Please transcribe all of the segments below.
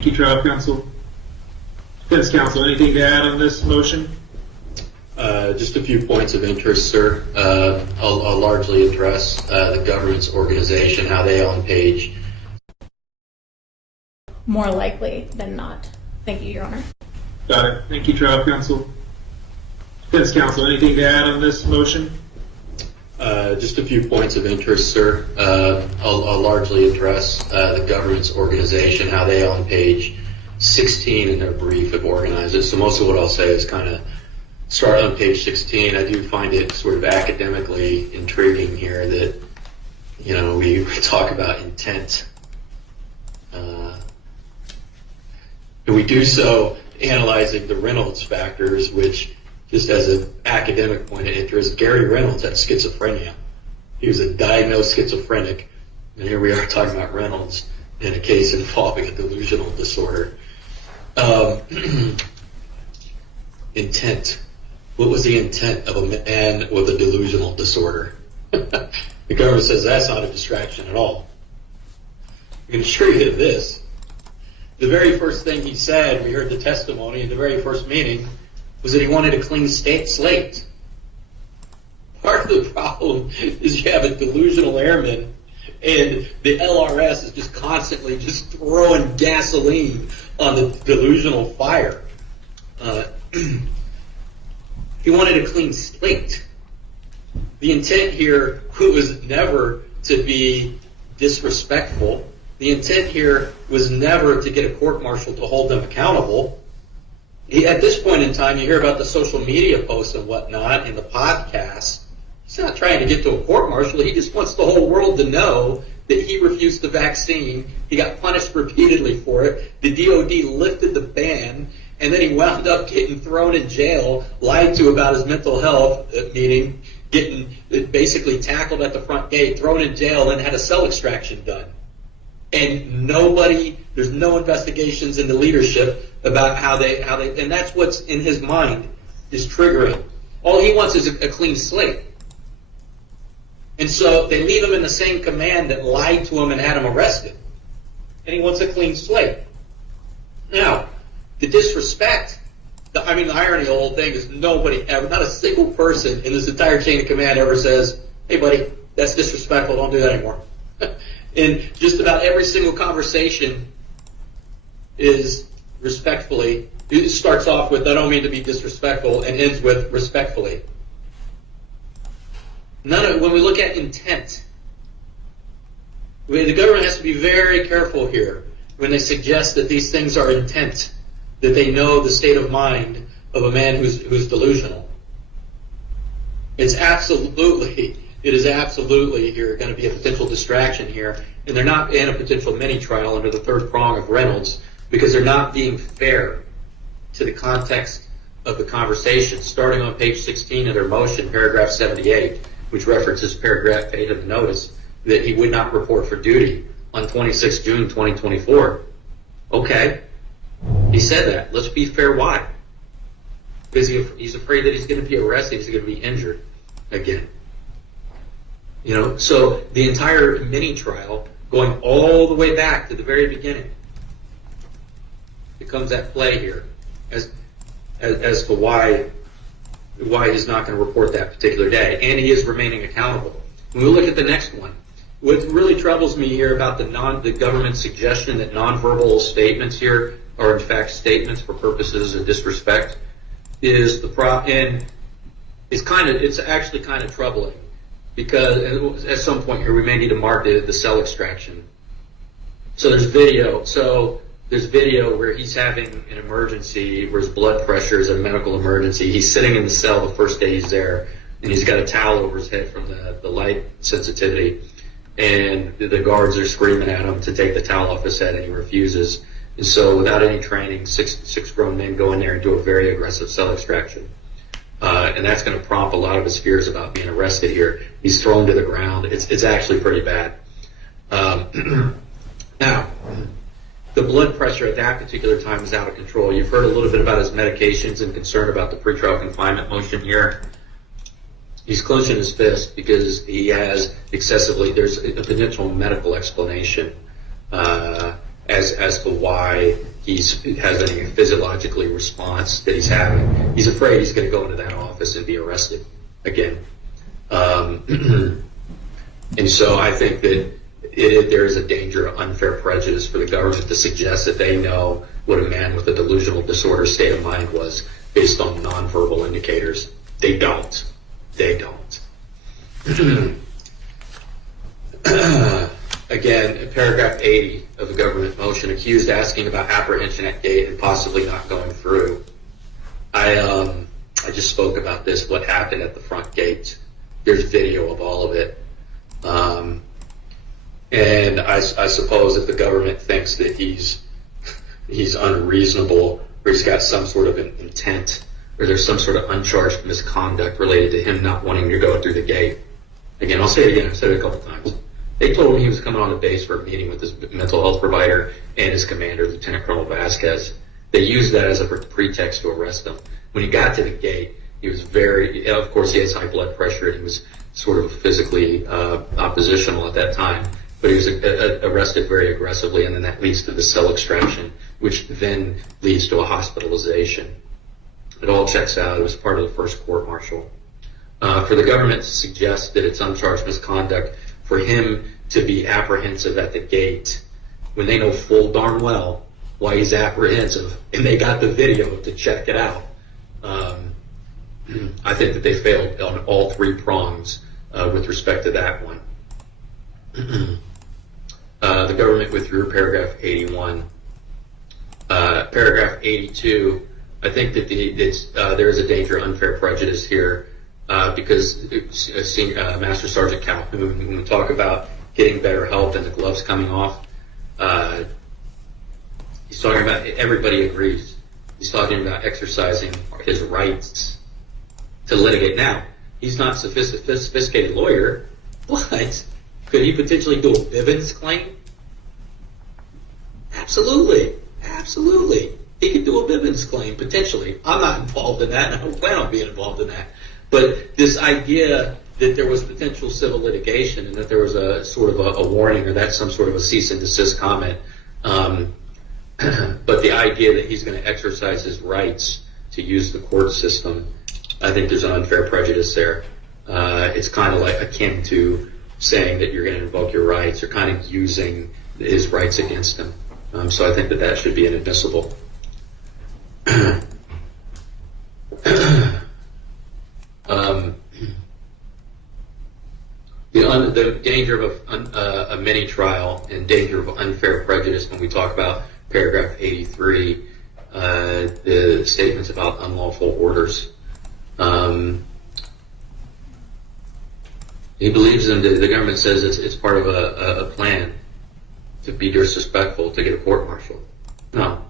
Thank you, trial counsel. Defense counsel, anything to add on this motion? Just a few points of interest, sir. I'll largely address the government's organization, how they on page. More likely than not. Thank you, Your Honor. Got it. Thank you, trial counsel. Defense counsel, anything to add on this motion? Just a few points of interest, sir. I'll largely address the government's organization, how they on page 16 in their brief have organized it. So most of what I'll say is kind of start on page 16. I do find it sort of academically intriguing here that, you know, we talk about intent. And we do so analyzing the Reynolds factors, which, just as an academic point of interest, Gary Reynolds had schizophrenia. He was a diagnosed schizophrenic, and here we are talking about Reynolds in a case involving a delusional disorder. Intent. What was the intent of a man with a delusional disorder? The government says that's not a distraction at all. I can assure you of this. The very first thing he said, we heard the testimony in the very first meeting, was that he wanted a clean slate. Part of the problem is you have a delusional airman, and the LRS is just constantly just throwing gasoline on the delusional fire. He wanted a clean slate. The intent here was never to be disrespectful. The intent here was never to get a court-martial to hold them accountable. At this point in time, you hear about the social media posts and whatnot and the podcasts. He's not trying to get to a court-martial. He just wants the whole world to know that he refused the vaccine. He got punished repeatedly for it. The DOD lifted the ban, and then he wound up getting thrown in jail, lied to about his mental health meeting, getting basically tackled at the front gate, thrown in jail, and had a cell extraction done. And there's no investigations into leadership about how they, and that's what's in his mind is triggering. All he wants is a clean slate. And so they leave him in the same command that lied to him and had him arrested. And he wants a clean slate. Now, the disrespect, the irony of the whole thing is nobody ever, not a single person in this entire chain of command ever says, hey buddy, that's disrespectful, don't do that anymore. And just about every single conversation is respectfully. It starts off with, I don't mean to be disrespectful, and ends with respectfully. When we look at intent, the government has to be very careful here when they suggest that these things are intent, that they know the state of mind of a man who's delusional. It is absolutely here going to be a potential distraction here, and they're not in a potential mini-trial under the third prong of Reynolds because they're not being fair to the context of the conversation. Starting on page 16 of their motion, paragraph 78, which references paragraph 8 of the notice, that he would not report for duty on 26 June 2024. Okay, he said that. Let's be fair. Why? Because he's afraid that he's going to be arrested, he's going to be injured again. You know, so the entire mini-trial, going all the way back to the very beginning, becomes at play here as to why he's not going to report that particular day, and he is remaining accountable. When we look at the next one, what really troubles me here about the government's suggestion that nonverbal statements here are in fact statements for purposes of disrespect is it's actually kind of troubling. Because at some point here we may need to mark the cell extraction. So there's video. Where he's having an emergency, where his blood pressure is a medical emergency. He's sitting in the cell the first day he's there, and he's got a towel over his head from the light sensitivity. And the guards are screaming at him to take the towel off his head, and he refuses. And so without any training, six grown men go in there and do a very aggressive cell extraction. And that's going to prompt a lot of his fears about being arrested here. He's thrown to the ground. It's actually pretty bad. Now, the blood pressure at that particular time is out of control. You've heard a little bit about his medications and concern about the pretrial confinement motion here. He's clenching his fist because he has there's a potential medical explanation as to why he has any physiologically response that he's having. He's afraid he's going to go into that office and be arrested again. And so I think that there is a danger of unfair prejudice for the government to suggest that they know what a man with a delusional disorder state of mind was based on nonverbal indicators. They don't. They don't. Again, in paragraph 80 of the government motion, accused asking about apprehension at gate and possibly not going through. I just spoke about this, what happened at the front gate. There's video of all of it. And I suppose if the government thinks that he's unreasonable, or he's got some sort of an intent, or there's some sort of uncharged misconduct related to him not wanting to go through the gate. Again, I'll say it again, I've said it a couple times. They told him he was coming on the base for a meeting with his mental health provider and his commander, Lieutenant Colonel Vasquez. They used that as a pretext to arrest him. When he got to the gate, he was of course he has high blood pressure and he was sort of physically oppositional at that time. But he was arrested very aggressively, and then that leads to the cell extraction, which then leads to a hospitalization. It all checks out. It was part of the first court-martial. For the government to suggest that it's uncharged misconduct for him to be apprehensive at the gate when they know full darn well why he's apprehensive, and they got the video to check it out, I think that they failed on all three prongs with respect to that one. The government withdrew paragraph 81. Paragraph 82, I think that there is a danger of unfair prejudice here because Master Sergeant Calhoun, when we talk about getting better help and the gloves coming off, he's talking about, everybody agrees, he's talking about exercising his rights to litigate. Now, he's not a sophisticated lawyer, but could he potentially do a Bivens claim? Absolutely. Absolutely. He could do a Bivens claim, potentially. I'm not involved in that, and I don't plan on being involved in that. But this idea that there was potential civil litigation and that there was a sort of a warning or that's some sort of a cease and desist comment, but the idea that he's going to exercise his rights to use the court system, I think there's an unfair prejudice there. It's kind of like akin to saying that you're going to invoke your rights or kind of using his rights against him. So I think that should be inadmissible. The danger of a mini trial and danger of unfair prejudice when we talk about paragraph 83, the statements about unlawful orders. He believes in the government says it's part of a plan to be disrespectful, to get a court-martial. No,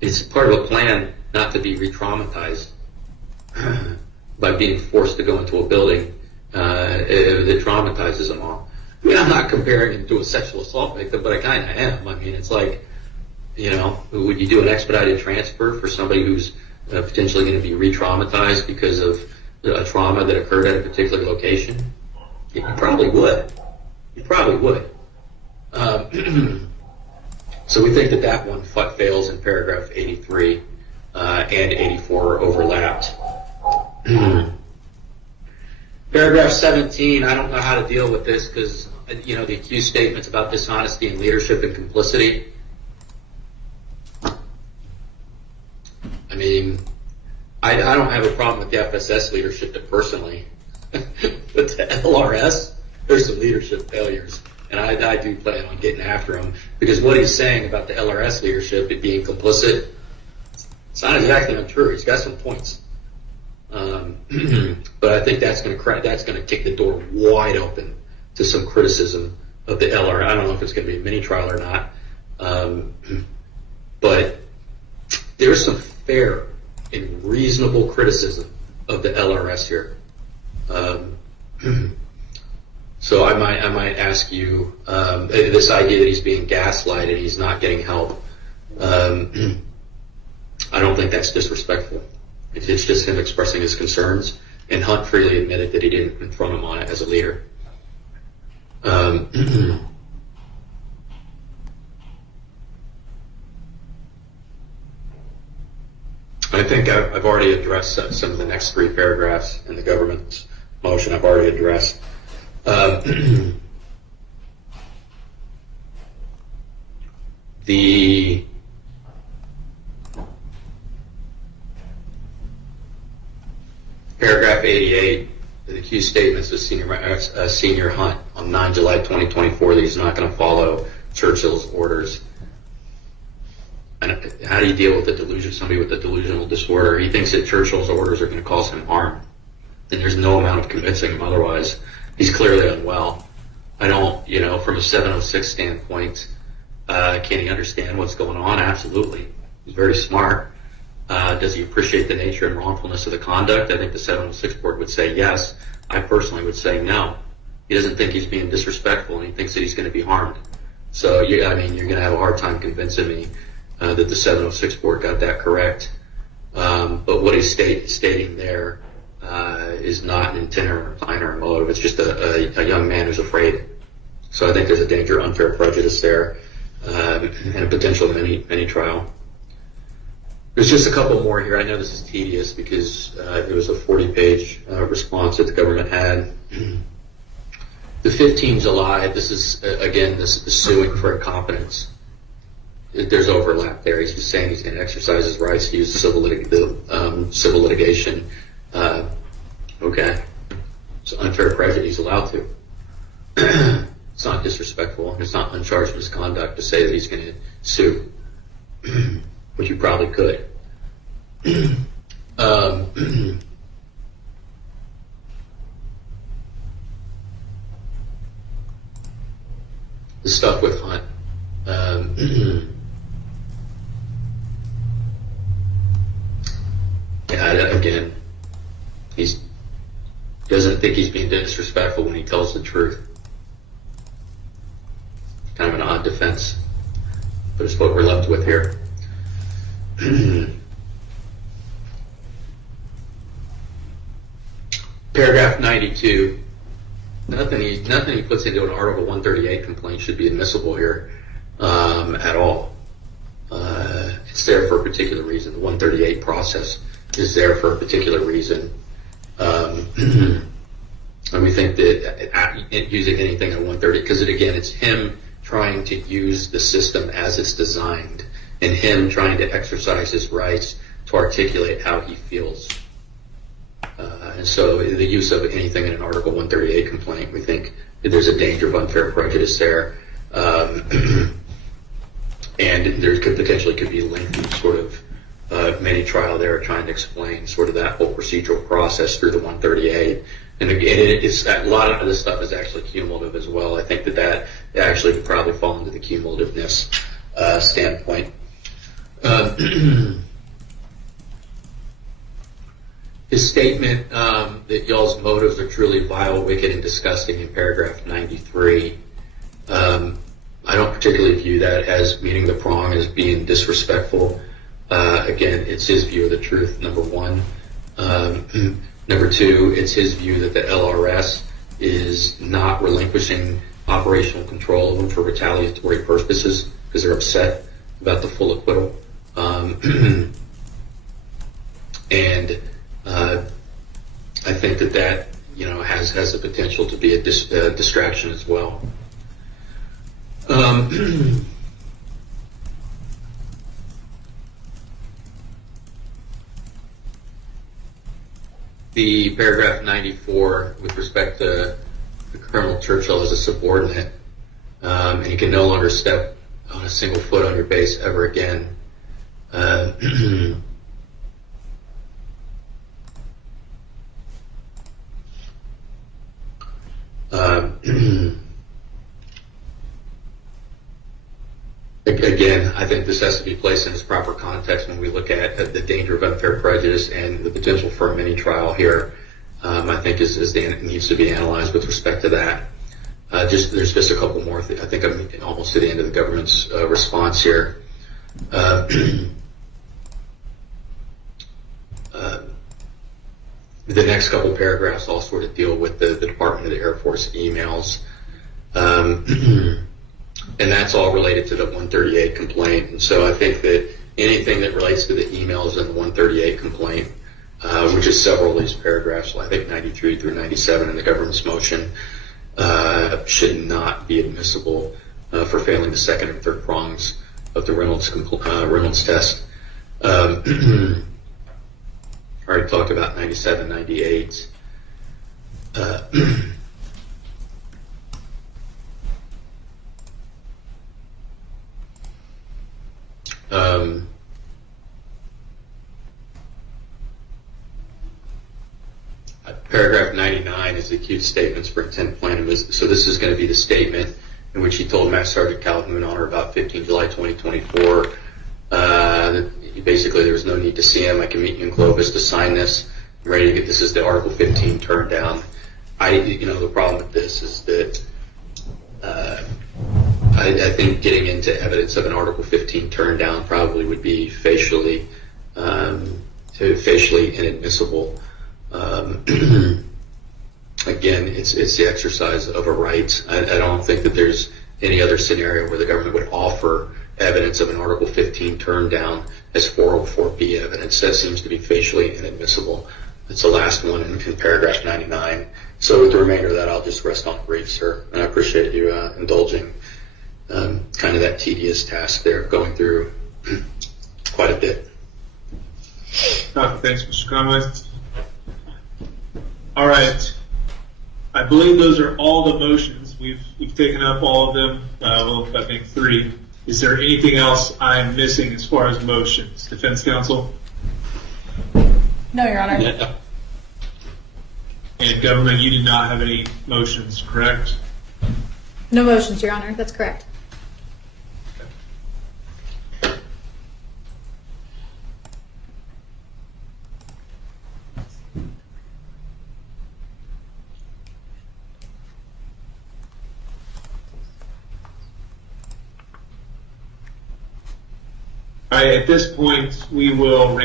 it's part of a plan not to be re-traumatized by being forced to go into a building that traumatizes them all. I mean, I'm not comparing him to a sexual assault victim, but I kind of am. I mean, it's like, would you do an expedited transfer for somebody who's potentially going to be re-traumatized because of a trauma that occurred at a particular location? You probably would. You probably would. So we think that one fails in paragraph 83 and 84 are overlapped. Paragraph 17, I don't know how to deal with this because, the accused statements about dishonesty and leadership and complicity. I mean, I don't have a problem with the FSS leadership personally, but the LRS, there's some leadership failures. And I do plan on getting after him because what he's saying about the LRS leadership and being complicit, it's not exactly untrue. He's got some points. But I think that's going to kick the door wide open to some criticism of the LRS. I don't know if it's going to be a mini trial or not, but there's some fair and reasonable criticism of the LRS here. So I might ask you this idea that he's being gaslighted, he's not getting help. I don't think that's disrespectful. It's just him expressing his concerns, and Hunt freely admitted that he didn't confront him on it as a leader. I think I've already addressed some of the next three paragraphs in the government's motion. I've already addressed. The paragraph 88, the accused statements of Senior Hunt on 9 July 2024 that he's not going to follow Churchill's orders. And how do you deal with somebody with a delusional disorder? He thinks that Churchill's orders are going to cause him harm. And there's no amount of convincing him otherwise. He's clearly unwell. I don't, from a 706 standpoint, can he understand what's going on? Absolutely. He's very smart. Does he appreciate the nature and wrongfulness of the conduct? I think the 706 board would say yes. I personally would say no. He doesn't think he's being disrespectful, and he thinks that he's going to be harmed. So, you're going to have a hard time convincing me that the 706 board got that correct. But what he's stating there is not an intent or a plan or a motive. It's just a young man who's afraid. So I think there's a danger of unfair prejudice there, and a potential mini trial. There's just a couple more here. I know this is tedious because it was a 40-page response that the government had. The 15 July, this is, again, this is suing for incompetence. There's overlap there. He's just saying he's going to exercise his rights to use civil litigation. Okay. So unfair prejudice, he's allowed to. It's not disrespectful. It's not uncharged misconduct to say that he's going to sue, which you probably could. The stuff with Hunt. Again, he doesn't think he's being disrespectful when he tells the truth. Kind of an odd defense, but it's what we're left with here. Paragraph 92. Nothing he puts into an Article 138 complaint should be admissible here at all. It's there for a particular reason. The 138 process is there for a particular reason. And we think that using anything at 130, because it's him trying to use the system as it's designed, and him trying to exercise his rights to articulate how he feels. And so the use of anything in an Article 138 complaint, we think that there's a danger of unfair prejudice there. And there could be lengthy sort of mini trial there trying to explain sort of that whole procedural process through the 138. And again, a lot of this stuff is actually cumulative as well. I think that actually could probably fall into the cumulativeness standpoint. His statement that y'all's motives are truly vile, wicked, and disgusting in paragraph 93. I don't particularly view that as meeting the prong as being disrespectful. Again, it's his view of the truth, number one. Number two, it's his view that the LRS is not relinquishing operational control of them for retaliatory purposes because they're upset about the full acquittal. And I think that has the potential to be a distraction as well. The paragraph 94 with respect to Colonel Churchill as a subordinate, and he can no longer step on a single foot on your base ever again. Again, I think this has to be placed in its proper context when we look at the danger of unfair prejudice and the potential for a mini trial here. I think needs to be analyzed with respect to that. There's just a couple more. I think I'm almost to the end of the government's response here. The next couple paragraphs all sort of deal with the Department of the Air Force emails. And that's all related to the 138 complaint. And so I think that anything that relates to the emails in the 138 complaint, which is several of these paragraphs, I think 93 through 97 in the government's motion, should not be admissible for failing the second and third prongs of the Reynolds test. I already talked about 97, 98. Paragraph 99 is the accused statements for intent, plan, and so this is going to be the statement in which he told Master Sergeant Calhoun on or about 15 July 2024 that basically there was no need to see him. I can meet you in Clovis to sign this. I'm ready to get this. Is the Article 15 turned down. The problem with this is that I think getting into evidence of an Article 15 turned down probably would be facially inadmissible. Again, it's the exercise of a right. I don't think that there's any other scenario where the government would offer evidence of an Article 15 turned down as 404B evidence. That seems to be facially inadmissible. That's the last one in paragraph 99. So with the remainder of that, I'll just rest on brief, sir. And I appreciate you indulging kind of that tedious task there, going through quite a bit. Thanks, Mr. Conway. All right. I believe those are all the motions. We've taken up all of them. I think 3. Is there anything else I'm missing as far as motions? Defense counsel? No, Your Honor. Yeah. And government, you did not have any motions, correct? No motions, Your Honor. That's correct. All right, at this point, we will